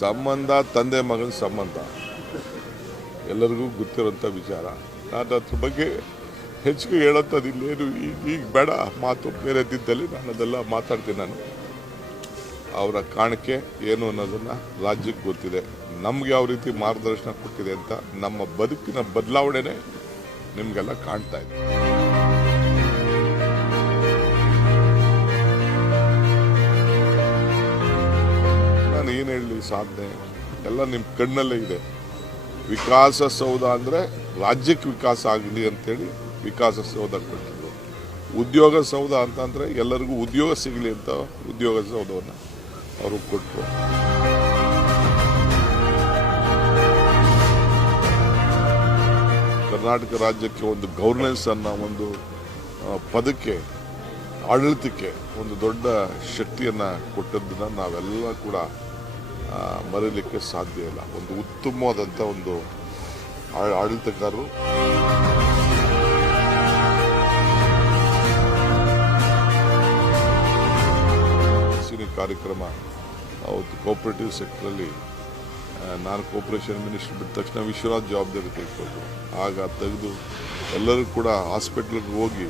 ಸಂಬಂಧ ತಂದೆ ಮಗನ ಸಂಬಂಧ ಎಲ್ಲರಿಗೂ ಗೊತ್ತಿರೋಂಥ ವಿಚಾರ. ನಾನು ಅದ್ರ ಬಗ್ಗೆ ಹೆಚ್ಚಿಗೆ ಹೇಳೋಂಥದ್ದಿಲ್ಲೇನು ಈಗ ಬೇಡ, ಮಾತು ಬೇರೆ ದಿದ್ದಲ್ಲಿ ನಾನು ಅದೆಲ್ಲ ಮಾತಾಡ್ತೀನಿ. ನಾನು ಅವರ ಕಾಣಿಕೆ ಏನು ಅನ್ನೋದನ್ನು ರಾಜ್ಯಕ್ಕೆ ಗೊತ್ತಿದೆ, ನಮ್ಗೆ ಯಾವ ರೀತಿ ಮಾರ್ಗದರ್ಶನ ಕೊಟ್ಟಿದೆ ಅಂತ ನಮ್ಮ ಬದುಕಿನ ಬದಲಾವಣೆನೇ ನಿಮಗೆಲ್ಲ ಕಾಣ್ತಾ ಇದೆ. ನಾನು ಏನು ಹೇಳಲಿ, ಸಾಧನೆ ಎಲ್ಲ ನಿಮ್ಮ ಕಣ್ಣಲ್ಲೇ ಇದೆ. ವಿಕಾಸಸೌಧ ಅಂದರೆ ರಾಜ್ಯಕ್ಕೆ ವಿಕಾಸ ಆಗಲಿ ಅಂತೇಳಿ ವಿಕಾಸಸೌಧ ಕೊಟ್ಟಿದ್ರು. ಉದ್ಯೋಗ ಸೌಧ ಅಂತಂದರೆ ಎಲ್ಲರಿಗೂ ಉದ್ಯೋಗ ಸಿಗಲಿ ಅಂತ ಉದ್ಯೋಗ ಸೌಧವನ್ನು ಅವರು ಕೊಟ್ಟರು. ಕರ್ನಾಟಕ ರಾಜ್ಯಕ್ಕೆ ಒಂದು ಗವರ್ನೆನ್ಸ್ ಅನ್ನೋ ಒಂದು ಪದಕ್ಕೆ, ಆಡಳಿತಕ್ಕೆ ಒಂದು ದೊಡ್ಡ ಶಕ್ತಿಯನ್ನು ಕೊಟ್ಟದ್ದನ್ನು ನಾವೆಲ್ಲ ಕೂಡ ಮರೀಲಿಕ್ಕೆ ಸಾಧ್ಯ ಇಲ್ಲ. ಒಂದು ಉತ್ತಮವಾದಂಥ ಒಂದು ಆಡಳಿತಗಾರರು. ಕಾರ್ಯಕ್ರಮ ಅವತ್ತು ಕೋಆಪರೇಟಿವ್ ಸೆಕ್ಟರಲ್ಲಿ ನಾನು ಕೋಆಪರೇಷನ್ ಮಿನಿಸ್ಟರ್ ಬಿಟ್ಟ ತಕ್ಷಣ ವಿಶ್ವನಾಥ್ ಜವಾಬ್ದಾರಿ ತೆಗೆದುಕೊಂಡು, ಆಗ ತೆಗೆದು ಎಲ್ಲರೂ ಕೂಡ ಹಾಸ್ಪಿಟ್ಲಿಗೆ ಹೋಗಿ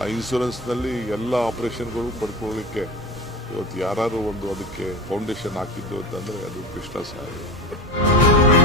ಆ ಇನ್ಶೂರೆನ್ಸ್ನಲ್ಲಿ ಎಲ್ಲ ಆಪರೇಷನ್ಗಳು ಪಡ್ಕೊಳ್ಳಲಿಕ್ಕೆ ಇವತ್ತು ಯಾರು ಒಂದು ಅದಕ್ಕೆ ಫೌಂಡೇಶನ್ ಹಾಕಿದ್ದು ಅಂತಂದರೆ ಅದು ಕೃಷ್ಣ ಸಾಹೇಬ್.